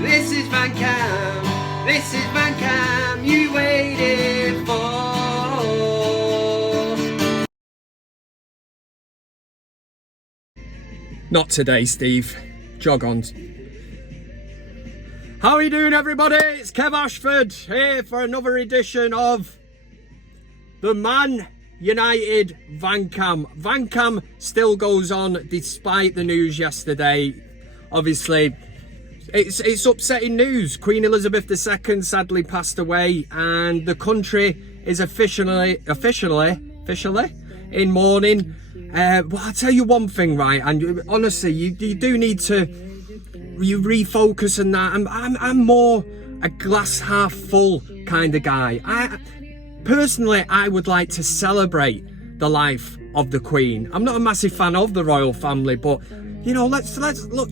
This is VanCam. This is VanCam you waited for. Not today, Steve. Jog on. How are you doing, everybody? It's Kev Ashford here for another edition of the ManUtd VanCam. VanCam still goes on despite the news yesterday. Obviously, it's upsetting news. Queen Elizabeth II sadly passed away, and the country is officially in mourning. But I'll tell you one thing, right? And honestly, you do need to refocus on that. I'm more a glass half full kind of guy. Personally, I would like to celebrate the life of the Queen. I'm not a massive fan of the royal family, but you know, let's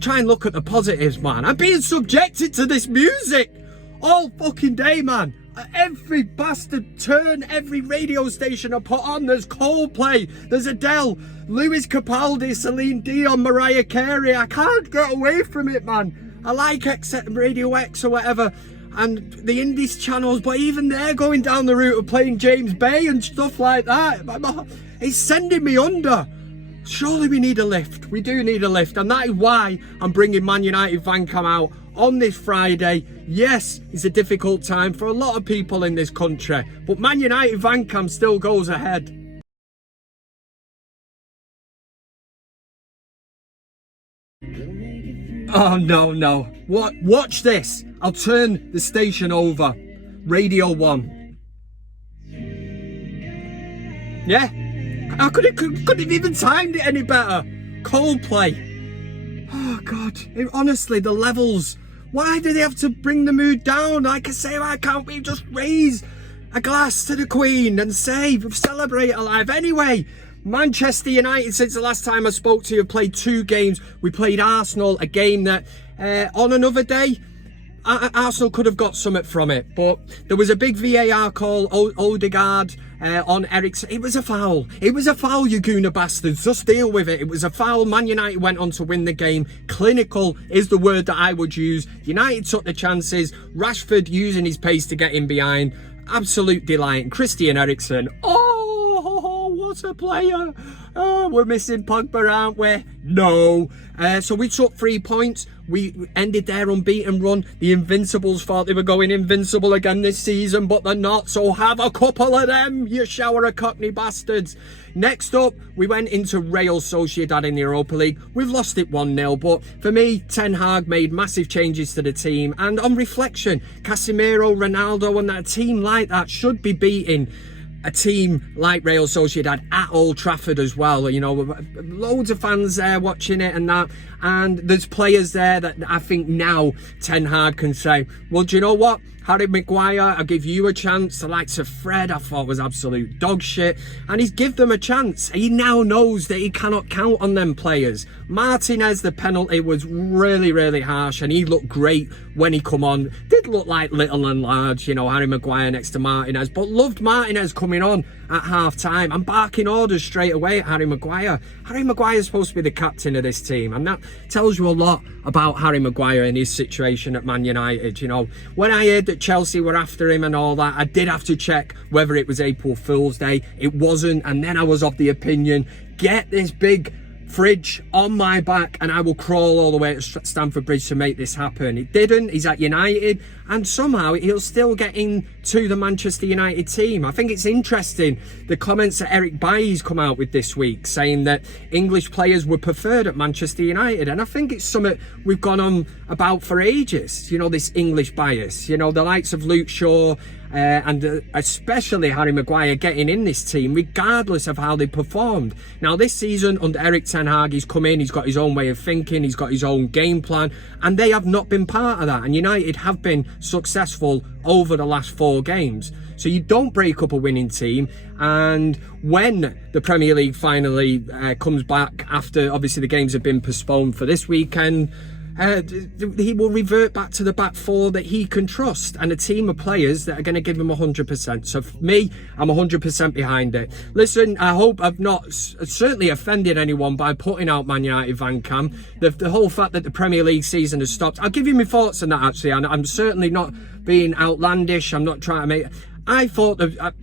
try and look at the positives, man. I'm being subjected to this music all fucking day, man. Every bastard turn, every radio station I put on, there's Coldplay, there's Adele, Lewis Capaldi, Celine Dion, Mariah Carey. I can't get away from it, man. I like Radio X or whatever, and the Indies channels, but even they're going down the route of playing James Bay and stuff like that. It's sending me under. Surely we need a lift. We do need a lift, and that is why I'm bringing ManUtd VanCam out on this Friday. Yes, it's a difficult time for a lot of people in this country, but ManUtd VanCam still goes ahead. Oh no. What? Watch this. I'll turn the station over. Radio 1. Yeah, I couldn't have even timed it any better. Coldplay. Oh God, honestly, the levels. Why do they have to bring the mood down? Like I say, why can't we just raise a glass to the Queen and say, celebrate her life? Anyway, Manchester United, since the last time I spoke to you, have played 2 games. We played Arsenal, a game that on another day, Arsenal could have got something from it, but there was a big VAR call. Odegaard on Eric. It was a foul. It was a foul, you gooner bastards. Just deal with it. It was a foul. Man United went on to win the game. Clinical is the word that I would use. United took the chances. Rashford using his pace to get in behind. Absolute delight. And Christian Eriksen. Oh, what a player. Oh, we're missing Pogba, aren't we? No. So we took 3 points. We ended their unbeaten run. The Invincibles thought they were going invincible again this season, but they're not. So have a couple of them, you shower of Cockney bastards. Next up, we went into Real Sociedad in the Europa League. We've lost it 1-0, but for me, Ten Hag made massive changes to the team. And on reflection, Casemiro, Ronaldo, and that team like that should be beating a team like Real Sociedad at Old Trafford as well. You know, loads of fans there watching it and that, and there's players there that I think now Ten Hag can say, well, do you know what, Harry Maguire, I'll give you a chance. The likes of Fred, I thought was absolute dog shit, and he's give them a chance. He now knows that he cannot count on them players. Martinez, the penalty was really harsh, and he looked great when he come on. Did look like little and large, you know, Harry Maguire next to Martinez, but loved Martinez coming on at half time and barking orders straight away at Harry Maguire. Harry Maguire is supposed to be the captain of this team, and that tells you a lot about Harry Maguire and his situation at Man United. You know, when I heard that Chelsea were after him and all that, I did have to check whether it was April Fool's Day. It wasn't, and then I was of the opinion, get this big fridge on my back and I will crawl all the way to Stamford Bridge to make this happen. It didn't. He's at United, and somehow he'll still get into the Manchester United team. I think it's interesting the comments that Eric Bailly's come out with this week, saying that English players were preferred at Manchester United, and I think it's something we've gone on about for ages. You know, this English bias, you know, the likes of Luke Shaw and especially Harry Maguire getting in this team regardless of how they performed. Now this season under Eric Ten Hag, he's come in, he's got his own way of thinking, he's got his own game plan, and they have not been part of that, and United have been successful over the last 4 games. So you don't break up a winning team, and when the Premier League finally comes back after obviously the games have been postponed for this weekend, he will revert back to the back four that he can trust and a team of players that are going to give him 100%. So for me, I'm 100% behind it. Listen, I hope I've not certainly offended anyone by putting out ManUtd VanCam. The whole fact that the Premier League season has stopped, I'll give you my thoughts on that actually, and I'm certainly not being outlandish. I'm not trying to make... I thought that,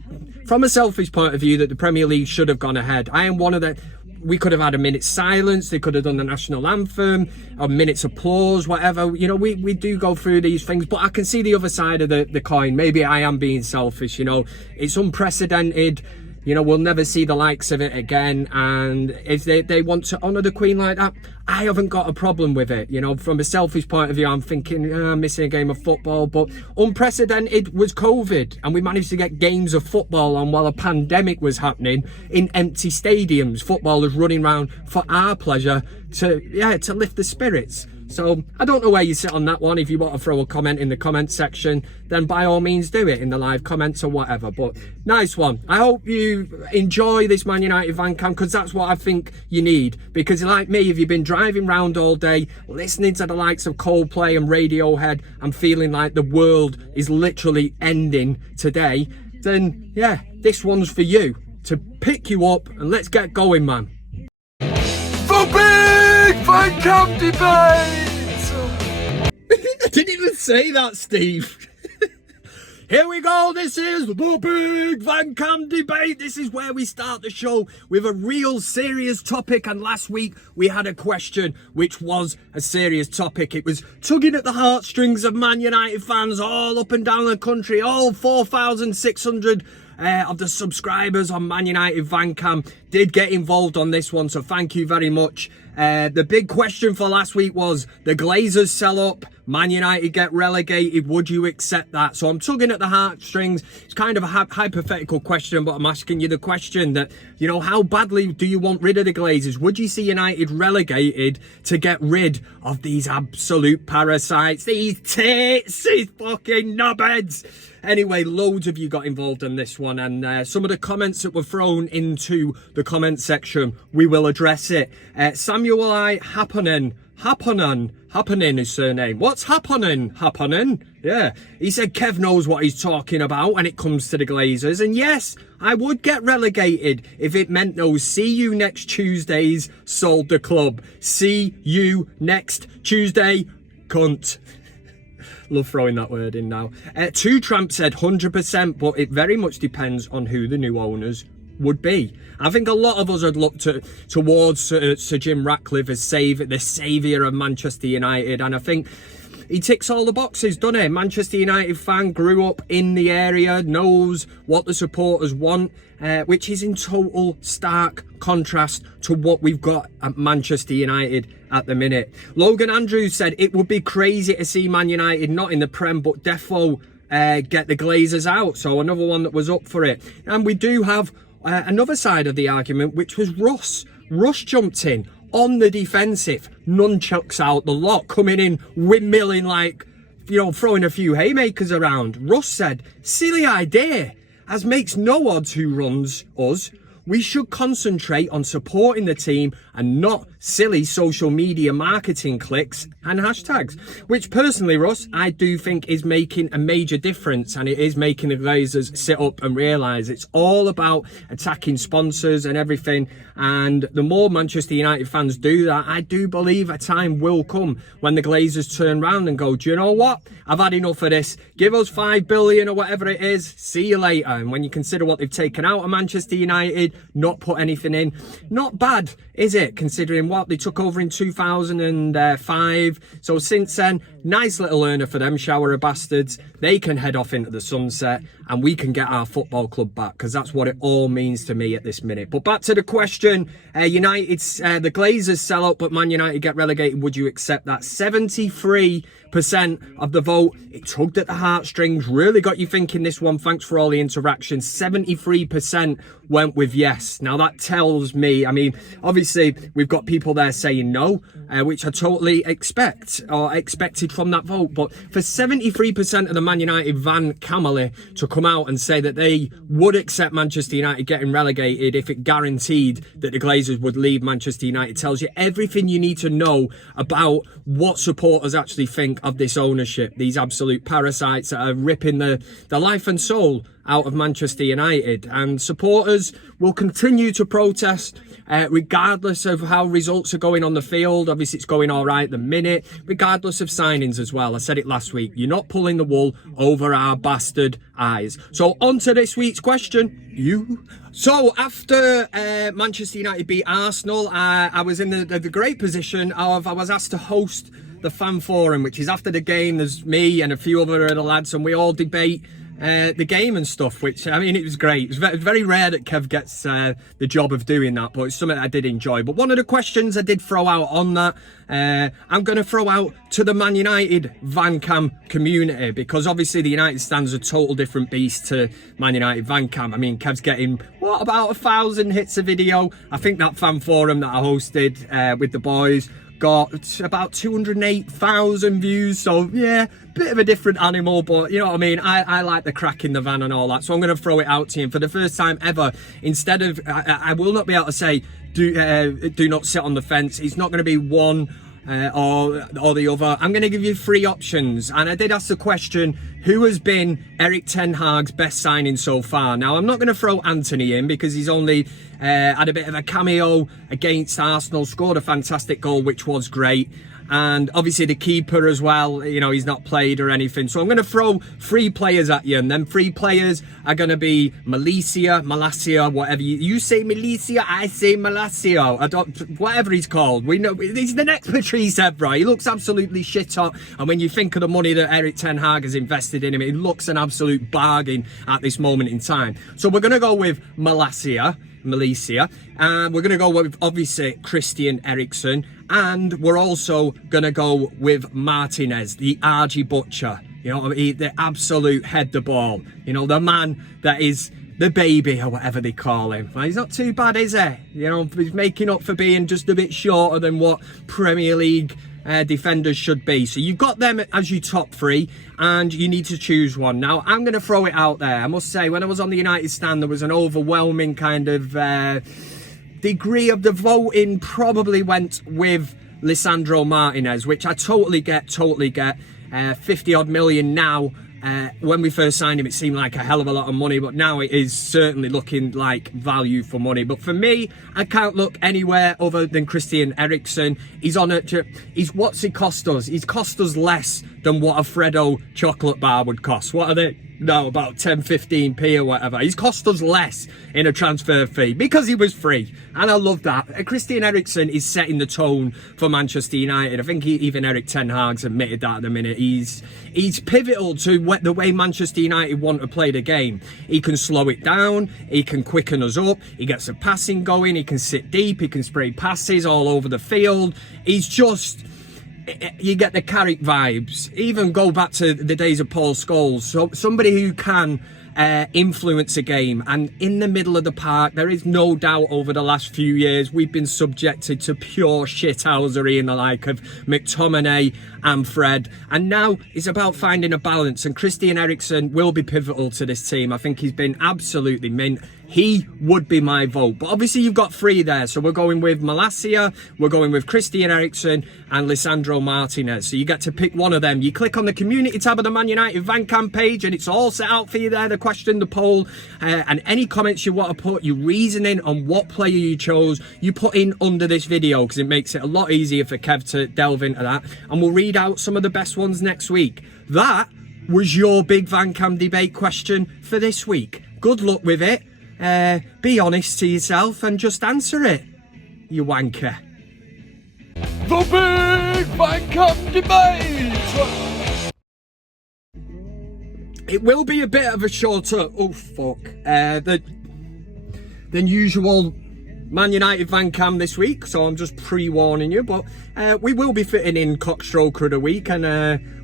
from a selfish point of view, that the Premier League should have gone ahead. I am one of the... We could have had a minute's silence, they could have done the national anthem, a minute's applause, whatever. You know, we do go through these things, but I can see the other side of the coin. Maybe I am being selfish, you know. It's unprecedented. You know, we'll never see the likes of it again. And if they want to honour the Queen like that, I haven't got a problem with it. You know, from a selfish point of view, I'm thinking, missing a game of football. But unprecedented was COVID. And we managed to get games of football on while a pandemic was happening in empty stadiums. Footballers running around for our pleasure to lift the spirits. So I don't know where you sit on that one. If you want to throw a comment in the comment section, then by all means do it in the live comments or whatever. But nice one. I hope you enjoy this ManUtd VanCam, because that's what I think you need. Because like me, if you've been driving around all day listening to the likes of Coldplay and Radiohead and feeling like the world is literally ending today, then yeah, this one's for you, to pick you up and let's get going, man. The BIG VanCam Debate! I didn't even say that, Steve. Here we go, this is the BIG VanCam Debate. This is where we start the show with a real serious topic, and last week we had a question which was a serious topic. It was tugging at the heartstrings of Man United fans all up and down the country. All 4,600 of the subscribers on ManUtd VanCam did get involved on this one, so thank you very much. The big question for last week was, the Glazers sell up, Man United get relegated, would you accept that? So I'm tugging at the heartstrings. It's kind of a hypothetical question, but I'm asking you the question that, you know, how badly do you want rid of the Glazers? Would you see United relegated to get rid of these absolute parasites, these tits, these fucking knobheads? Anyway, loads of you got involved in this one, and some of the comments that were thrown into the comment section, we will address it. Samuel I. Happening his surname. What's happening? Yeah. He said Kev knows what he's talking about when it comes to the Glazers. And yes, I would get relegated if it meant those see you next Tuesdays sold the club. See you next Tuesday, cunt. Love throwing that word in now. Two Tramp said 100%, but it very much depends on who the new owners would be. I think a lot of us had looked towards Sir Jim Ratcliffe as the saviour of Manchester United, and I think he ticks all the boxes, doesn't he? Manchester United fan, grew up in the area, knows what the supporters want, which is in total stark contrast to what we've got at Manchester United at the minute. Logan Andrews said it would be crazy to see Man United not in the Prem, but defo get the Glazers out. So another one that was up for it. And we do have another side of the argument, which was Russ. Russ jumped in on the defensive, nunchucks out the lot, coming in windmilling like, you know, throwing a few haymakers around. Russ said, silly idea, as makes no odds who runs us. We should concentrate on supporting the team and not silly social media marketing clicks and hashtags, which personally, Russ, I do think is making a major difference, and it is making the Glazers sit up and realise it's all about attacking sponsors and everything. And the more Manchester United fans do that, I do believe a time will come when the Glazers turn around and go, do you know what? I've had enough of this. Give us 5 billion or whatever it is. See you later. And when you consider what they've taken out of Manchester United, not put anything in, not bad, is it, considering what they took over in 2005. So since then, nice little earner for them, shower of bastards. They can head off into the sunset and we can get our football club back, because that's what it all means to me at this minute. But back to the question, the Glazers sell out but Man United get relegated, would you accept that? 73% of the vote, it tugged at the heartstrings, really got you thinking this one. Thanks for all the interaction. 73% went with yes. Now that tells me, I mean, obviously we've got people there saying no, which I totally expected from that vote, but for 73% of the Man United VanCamily to come out and say that they would accept Manchester United getting relegated if it guaranteed that the Glazers would leave Manchester United tells you everything you need to know about what supporters actually think of this ownership. These absolute parasites that are ripping the life and soul out of Manchester United. And supporters will continue to protest regardless of how results are going on the field. Obviously it's going all right at the minute, regardless of signings as well. I said it last week, you're not pulling the wool over our bastard eyes. So on to this week's question. So after Manchester United beat Arsenal, I was in the great position of I was asked to host the fan forum, which is after the game. There's me and a few other of the lads, and we all debate the game and stuff, which, I mean, it was great. It's very rare that Kev gets the job of doing that, but it's something I did enjoy. But one of the questions I did throw out on that, I'm going to throw out to the ManUtd VanCam community, because obviously the United stand's a total different beast to ManUtd VanCam. I mean, Kev's getting, what, about 1,000 hits a video? I think that fan forum that I hosted with the boys got about 208,000 views, so yeah, bit of a different animal, but you know what I mean. I like the crack in the van and all that, so I'm going to throw it out to him for the first time ever. Instead of I will not be able to say do not sit on the fence. It's not going to be one or the other. I'm going to give you 3 options, and I did ask the question, who has been Eric Ten Hag's best signing so far? Now, I'm not going to throw Anthony in because he's only had a bit of a cameo against Arsenal, scored a fantastic goal, which was great. And obviously the keeper as well, you know, he's not played or anything. So I'm going to throw 3 players at you, and then 3 players are going to be Malacia, whatever you say Malacia, I say Malacia. Whatever he's called. We know he's the next Patrice Evra. He looks absolutely shit hot, and when you think of the money that Eric Ten Hag has invested in him, it looks an absolute bargain at this moment in time. So we're going to go with Malacia, and we're going to go with obviously Christian Eriksen, and we're also going to go with Martinez, the RG Butcher, you know, the absolute head the ball, you know, the man that is the baby or whatever they call him. Well, he's not too bad, is he? You know, he's making up for being just a bit shorter than what Premier League defenders should be. So you've got them as your top 3, and you need to choose one. Now, I'm going to throw it out there. I must say, when I was on the United stand, there was an overwhelming kind of degree of the voting probably went with Lisandro Martinez, which I totally get. 50 odd million now. When we first signed him, it seemed like a hell of a lot of money, but now it is certainly looking like value for money. But for me, I can't look anywhere other than Christian Eriksen. He's on it. What's he cost us? He's cost us less than what a Freddo chocolate bar would cost. What are they? No, about 10-15p or whatever. He's cost us less in a transfer fee because he was free, and I love that. Christian Eriksen is setting the tone for Manchester United. I think even Eric Ten Hag's admitted that at the minute. He's pivotal to the way Manchester United want to play the game. He can slow it down, he can quicken us up, he gets the passing going, he can sit deep, he can spray passes all over the field. He's just, you get the Carrick vibes. Even go back to the days of Paul Scholes. So somebody who can influence a game, and in the middle of the park, there is no doubt over the last few years we've been subjected to pure shithousery in the like of McTominay and Fred, and now it's about finding a balance, and Christian Eriksen will be pivotal to this team. I think he's been absolutely mint. He would be my vote, but obviously you've got 3 there, so we're going with Malacia, we're going with Christian Eriksen and Lisandro Martinez. So you get to pick one of them. You click on the community tab of the ManUtd VanCam page, and it's all set out for you there, the question, the poll, and any comments you want to put, your reasoning on what player you chose, you put in under this video, because it makes it a lot easier for Kev to delve into that, and we'll read out some of the best ones next week. That was your big VanCam debate question for this week. Good luck with it. Be honest to yourself and just answer it, you wanker. The Big VanCam Debate! It will be a bit of a shorter, than usual ManUtd VanCam this week, so I'm just pre-warning you, but we will be fitting in CockStroker of the week, and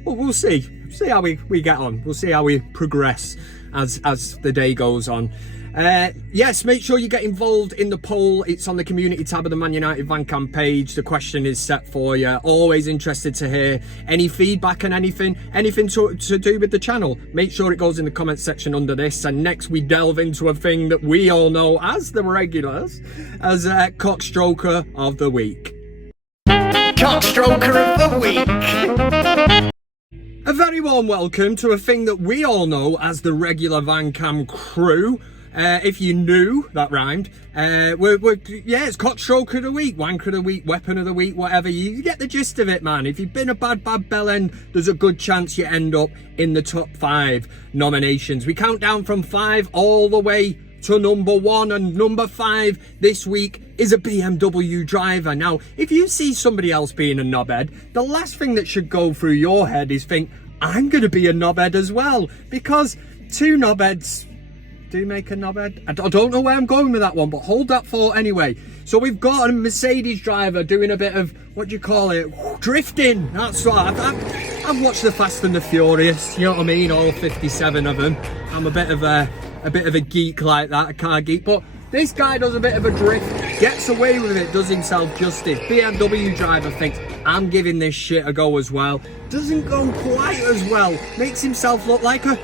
we'll see how we get on. We'll see how we progress as the day goes on. Yes, make sure you get involved in the poll. It's on the community tab of the ManUtd VanCam page. The question is set for you. Always interested to hear any feedback and anything to do with the channel. Make sure it goes in the comments section under this. And next we delve into a thing that we all know as the regulars, as CockStroker of the Week. CockStroker of the Week. A very warm welcome to a thing that we all know as the regular VanCam crew. If you knew, that rhymed. It's CockStroker of the Week, Wanker of the Week, Weapon of the Week, whatever. You get the gist of it, man. If you've been a bad bellend, there's a good chance you end up in the top 5 nominations. We count down from 5 all the way to number 1, and number 5 this week is a BMW driver. Now, if you see somebody else being a knobhead, the last thing that should go through your head is think, I'm going to be a knobhead as well, because 2 knobheads do make a knobhead. I don't know where I'm going with that one, but hold that thought anyway. So we've got a Mercedes driver doing a bit of, what do you call it, drifting. That's right. I've watched the Fast and the Furious, you know what I mean, all 57 of them. I'm a bit of a geek like that, a car geek, but this guy does a bit of a drift, gets away with it, does himself justice. BMW driver thinks, I'm giving this shit a go as well. Doesn't go quite as well, makes himself look like a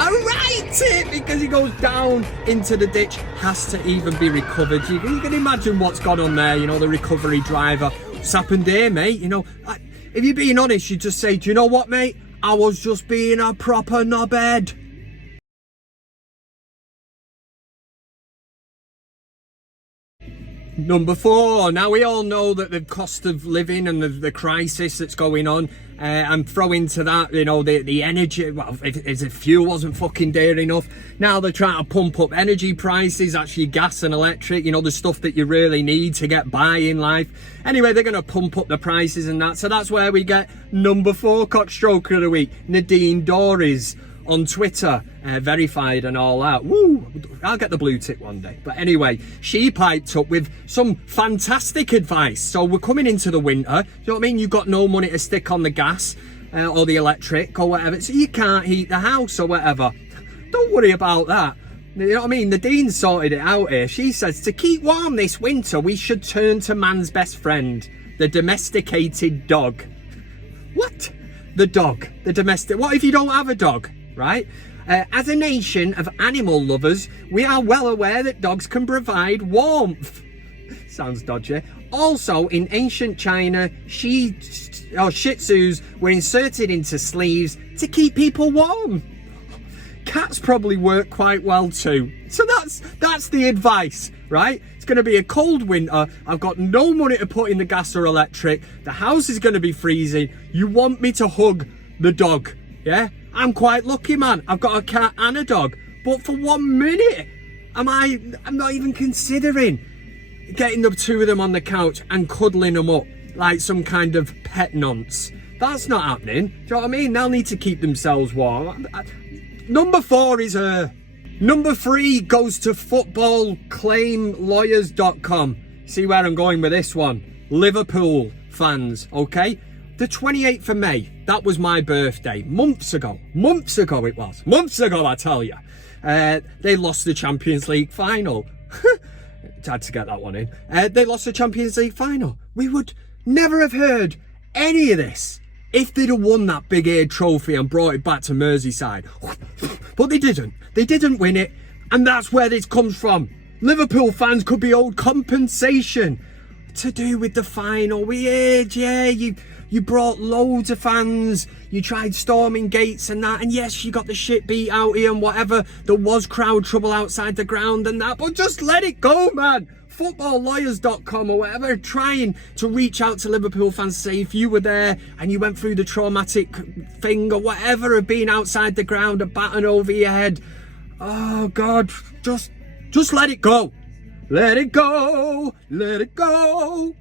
right tip because he goes down into the ditch, has to even be recovered. You can imagine what's gone on there, you know, the recovery driver. What's happened here, mate? You know, if you're being honest, you just say, do you know what, mate? I was just being a proper knobhead. Number 4, now we all know that the cost of living and the crisis that's going on, and throw into that, you know, the energy, well, if fuel wasn't fucking dear enough, now they're trying to pump up energy prices, actually gas and electric, you know, the stuff that you really need to get by in life. Anyway, they're going to pump up the prices and that, so that's where we get number 4 CockStroker of the Week, Nadine Dories on Twitter, verified and all that. Woo! I'll get the blue tick one day. But anyway, she piped up with some fantastic advice. So we're coming into the winter. You know what I mean? You've got no money to stick on the gas or the electric or whatever, so you can't heat the house or whatever. Don't worry about that. You know what I mean? Nadine sorted it out here. She says, to keep warm this winter, we should turn to man's best friend, the domesticated dog. What? The dog. The domestic. What if you don't have a dog? Right? As a nation of animal lovers, we are well aware that dogs can provide warmth. Sounds dodgy. Also, in ancient China, Shih Tzus were inserted into sleeves to keep people warm. Cats probably work quite well too. So that's the advice, right? It's going to be a cold winter. I've got no money to put in the gas or electric. The house is going to be freezing. You want me to hug the dog, yeah? I'm quite lucky, man. I've got a cat and a dog. But for 1 minute, I'm not even considering getting the 2 of them on the couch and cuddling them up like some kind of pet nonce. That's not happening. Do you know what I mean? They'll need to keep themselves warm. Number 4 is her. Number 3 goes to footballclaimlawyers.com. See where I'm going with this one. Liverpool fans, okay? The 28th of May, that was my birthday. Months ago it was. Months ago, I tell you. They lost the Champions League final. Had to get that one in. They lost the Champions League final. We would never have heard any of this if they'd have won that big air trophy and brought it back to Merseyside. But they didn't. They didn't win it. And that's where this comes from. Liverpool fans could be owed compensation to do with the final. We heard, yeah, you brought loads of fans, you tried storming gates and that, and yes, you got the shit beat out of you and whatever, there was crowd trouble outside the ground and that, but just let it go, man. Footballlawyers.com or whatever, trying to reach out to Liverpool fans, say if you were there and you went through the traumatic thing or whatever of being outside the ground, a baton over your head, oh God, just let it go. Let it go, let it go.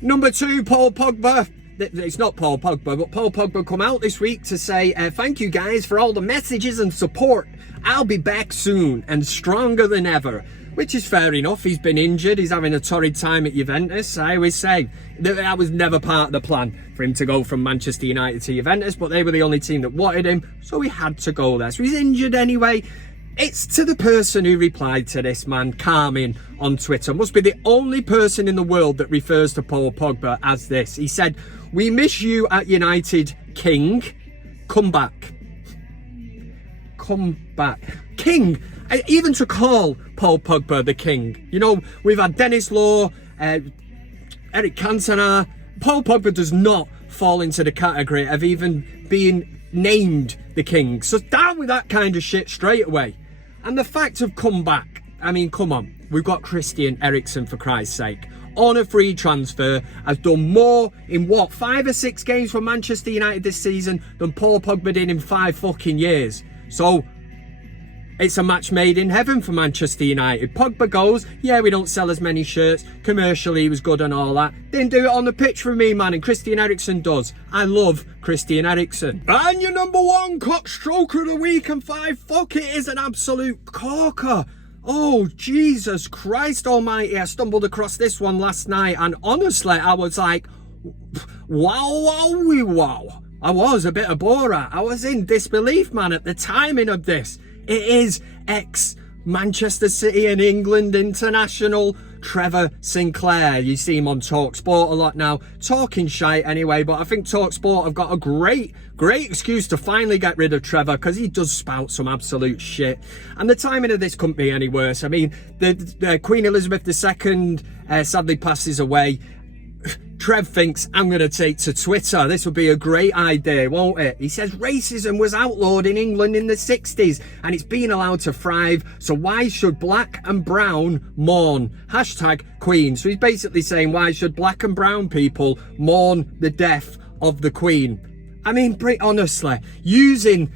Number 2, Paul Pogba. It's not Paul Pogba, but Paul Pogba come out this week to say, thank you guys for all the messages and support. I'll be back soon and stronger than ever. Which is fair enough. He's been injured. He's having a torrid time at Juventus. I always say that was never part of the plan for him to go from Manchester United to Juventus, but they were the only team that wanted him, so he had to go there. So he's injured anyway. It's to the person who replied to this, man, Carmen on Twitter. Must be the only person in the world that refers to Paul Pogba as this. He said, "We miss you at United, King. Come back." Come back. King. Even to call Paul Pogba the king. You know, we've had Dennis Law, Eric Cantona. Paul Pogba does not fall into the category of even being named the king. So down with that kind of shit straight away. And the fact of come back, I mean, come on. We've got Christian Eriksen, for Christ's sake. On a free transfer, has done more in what, 5 or 6 games for Manchester United this season than Paul Pogba did in 5 fucking years. So it's a match made in heaven for Manchester United. Pogba goes, yeah, we don't sell as many shirts. Commercially, he was good and all that. Didn't do it on the pitch for me, man, and Christian Eriksen does. I love Christian Eriksen. And your number 1 CockStroker of the week and 5, fuck it, is an absolute corker. Oh, Jesus Christ almighty. I stumbled across this one last night, and honestly, I was like, wow. I was a bit of Borat. I was in disbelief, man, at the timing of this. It is ex-Manchester City and England international Trevor Sinclair. You see him on TalkSport a lot now. Talking shite anyway, but I think TalkSport have got a great excuse to finally get rid of Trevor, because he does spout some absolute shit. And the timing of this couldn't be any worse. I mean, the Queen Elizabeth II sadly passes away. Trev thinks, I'm going to take to Twitter. This would be a great idea, won't it? He says racism was outlawed in England in the 60s and it's been allowed to thrive. So why should black and brown mourn? Hashtag Queen. So he's basically saying, why should black and brown people mourn the death of the Queen? I mean, honestly, using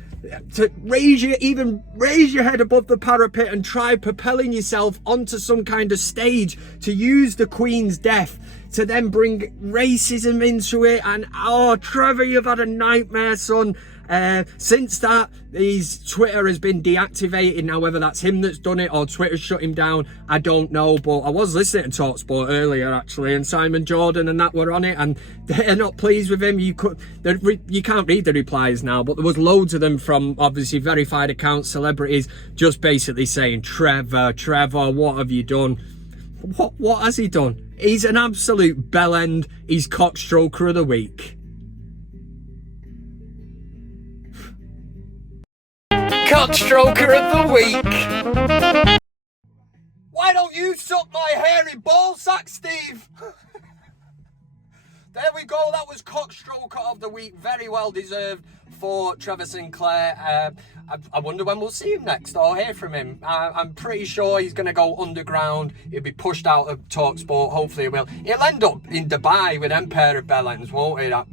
to raise your head above the parapet and try propelling yourself onto some kind of stage to use the Queen's death to then bring racism into it. And oh, Trevor, you've had a nightmare, son. Since that, his Twitter has been deactivated. Now, whether that's him that's done it or Twitter shut him down, I don't know. But I was listening to TalkSport earlier, actually, and Simon Jordan and that were on it, and they're not pleased with him. You can't read the replies now, but there was loads of them from obviously verified accounts, celebrities, just basically saying, Trevor, what have you done? What has he done? He's an absolute bellend. He's CockStroker of the week. CockStroker of the week. Why don't you suck my hairy ball sack, Steve? There we go. That was CockStroker of the week. Very well deserved for Trevor Sinclair. I wonder when we'll see him next or hear from him. I'm pretty sure he's going to go underground. He'll be pushed out of TalkSport. Hopefully he will. He'll end up in Dubai with them pair of bellends, won't he? That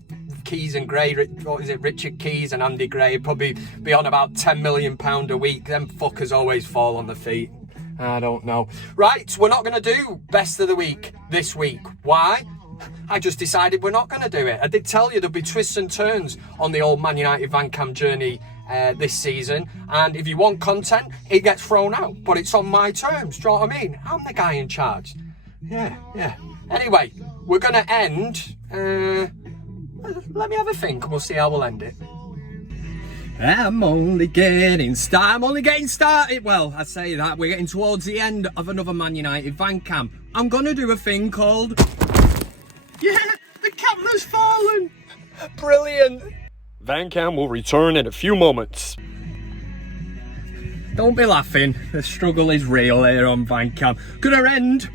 Keys and Gray, what is it, Richard Keys and Andy Gray, probably be on about £10 million a week. Them fuckers always fall on their feet. I don't know. Right, we're not going to do best of the week this week. Why? I just decided we're not going to do it. I did tell you there'll be twists and turns on the old ManUtd VanCam journey this season, and if you want content, it gets thrown out, but it's on my terms. Do you know what I mean? I'm the guy in charge. Yeah. Anyway, we're going to end... let me have a think and we'll see how we'll end it. I'm only getting started. Well, I say that. We're getting towards the end of another ManUtd VanCam. I'm going to do a thing called... Yeah, the camera's fallen. Brilliant. VanCam will return in a few moments. Don't be laughing. The struggle is real here on VanCam. Gonna end,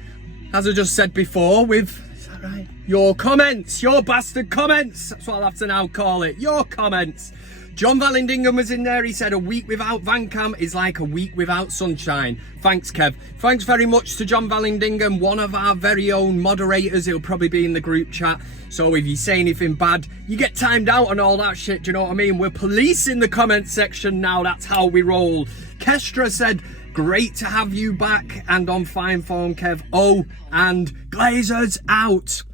as I just said before, with... Is that right? Your comments. Your bastard comments. That's what I'll have to now call it. Your comments. John Valindingham was in there. He said a week without VanCam is like a week without sunshine. Thanks, Kev. Thanks very much to John Valindingham, one of our very own moderators. He'll probably be in the group chat. So if you say anything bad, you get timed out and all that shit. Do you know what I mean? We're policing the comment section now. That's how we roll. Kestra said, great to have you back and on fine form, Kev. Oh, and Glazers out.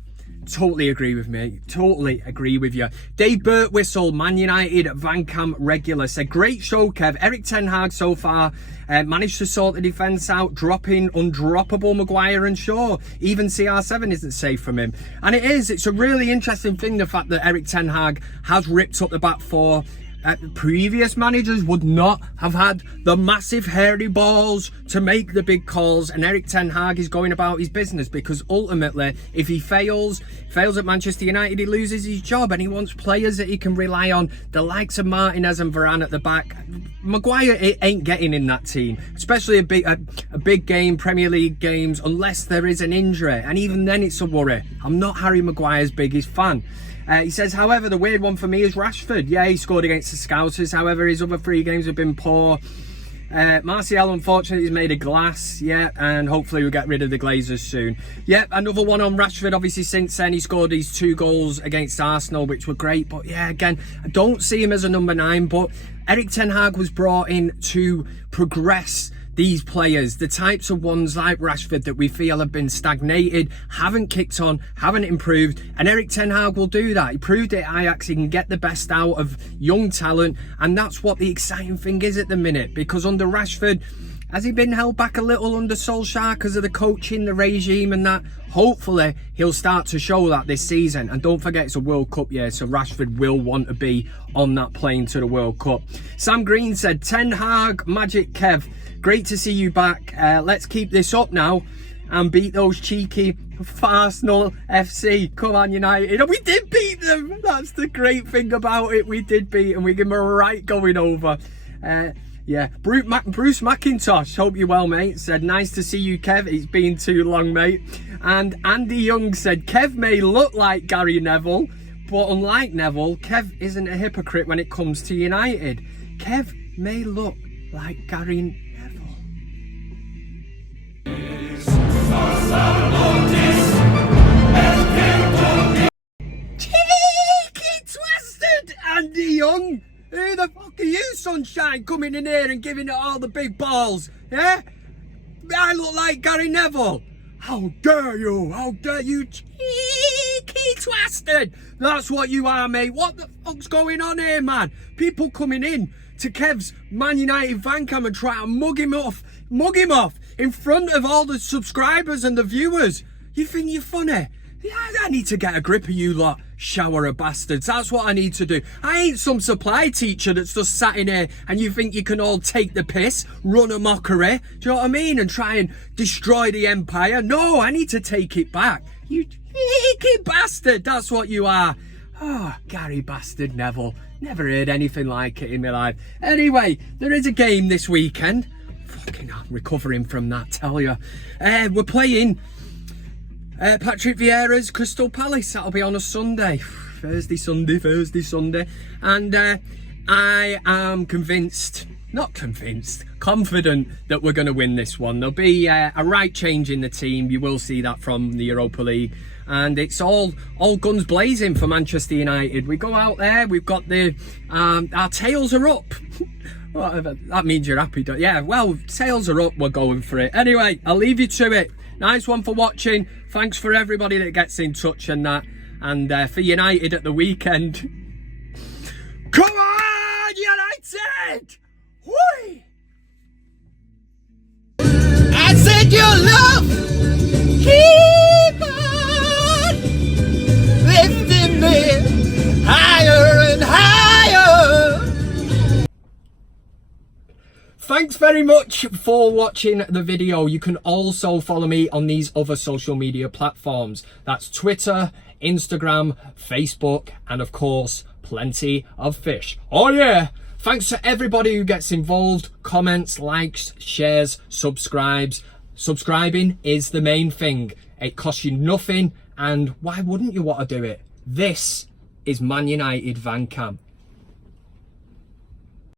Totally agree with me. Totally agree with you. Dave Birtwhistle, ManUtd VanCam regular, said, great show, Kev. Eric Ten Hag so far managed to sort the defence out, dropping undroppable Maguire and Shaw. Even CR7 isn't safe from him. And it is. It's a really interesting thing, the fact that Eric Ten Hag has ripped up the back four. Previous managers would not have had the massive hairy balls to make the big calls, and Eric Ten Hag is going about his business because ultimately, if he fails at Manchester United, he loses his job, and he wants players that he can rely on, the likes of Martinez and Varane at the back. Maguire ain't getting in that team, especially a big game, Premier League games, unless there is an injury, and even then it's a worry. I'm not Harry Maguire's biggest fan. He says, however, the weird one for me is Rashford. Yeah, he scored against the Scousers. However, his other 3 games have been poor. Martial, unfortunately, has made a glass. Yeah, and hopefully we'll get rid of the Glazers soon. Yeah, another one on Rashford. Obviously, since then, he scored these 2 goals against Arsenal, which were great. But yeah, again, I don't see him as a number 9. But Eric Ten Hag was brought in to progress these players, the types of ones like Rashford that we feel have been stagnated, haven't kicked on, haven't improved, and Eric Ten Hag will do that. He proved it at Ajax, he can get the best out of young talent, and that's what the exciting thing is at the minute, because under Rashford, has he been held back a little under Solskjaer because of the coaching, the regime and that? Hopefully he'll start to show that this season. And don't forget, it's a World Cup year, so Rashford will want to be on that plane to the World Cup. Sam Green said, Ten Hag, Magic Kev, great to see you back. Let's keep this up now and beat those cheeky Arsenal FC. Come on, United. And we did beat them. That's the great thing about it. We did beat them. We give them a right going over. Yeah, Bruce McIntosh, hope you're well, mate, said, nice to see you, Kev. It's been too long, mate. And Andy Young said, Kev may look like Gary Neville, but unlike Neville, Kev isn't a hypocrite when it comes to United. Kev may look like Gary Neville. Cheeky twisted Andy Young. Who the fuck are you, sunshine, coming in here and giving it all the big balls? Yeah? I look like Gary Neville. How dare you? How dare you, cheeky twisted? That's what you are, mate. What the fuck's going on here, man? People coming in to Kev's ManUtd VanCam and try to mug him off in front of all the subscribers and the viewers. You think you're funny? Yeah, I need to get a grip of you lot, shower of bastards. That's what I need to do. I ain't some supply teacher that's just sat in here and you think you can all take the piss, run a mockery, do you know what I mean, and try and destroy the empire. No, I need to take it back. You cheeky bastard, that's what you are. Oh, Gary bastard Neville. Never heard anything like it in my life. Anyway, there is a game this weekend. Fucking I'm recovering from that, tell you. We're playing Patrick Vieira's Crystal Palace. That'll be on a Sunday. Thursday, Sunday. And I am confident that we're going to win this one. There'll be a right change in the team. You will see that from the Europa League. And it's all guns blazing for Manchester United. We go out there, we've got the our tails are up. Whatever, that means you're happy, don't you? Yeah, well, tails are up, we're going for it. Anyway, I'll leave you to it. Nice one for watching. Thanks for everybody that gets in touch and that. And for United at the weekend. Come on, United! Whee! I said your love, keep on lifting me higher and higher. Thanks very much for watching the video. You can also follow me on these other social media platforms. That's Twitter, Instagram, Facebook, and of course, plenty of fish. Oh yeah! Thanks to everybody who gets involved, comments, likes, shares, subscribes. Subscribing is the main thing. It costs you nothing, and why wouldn't you want to do it? This is ManUtd VanCam.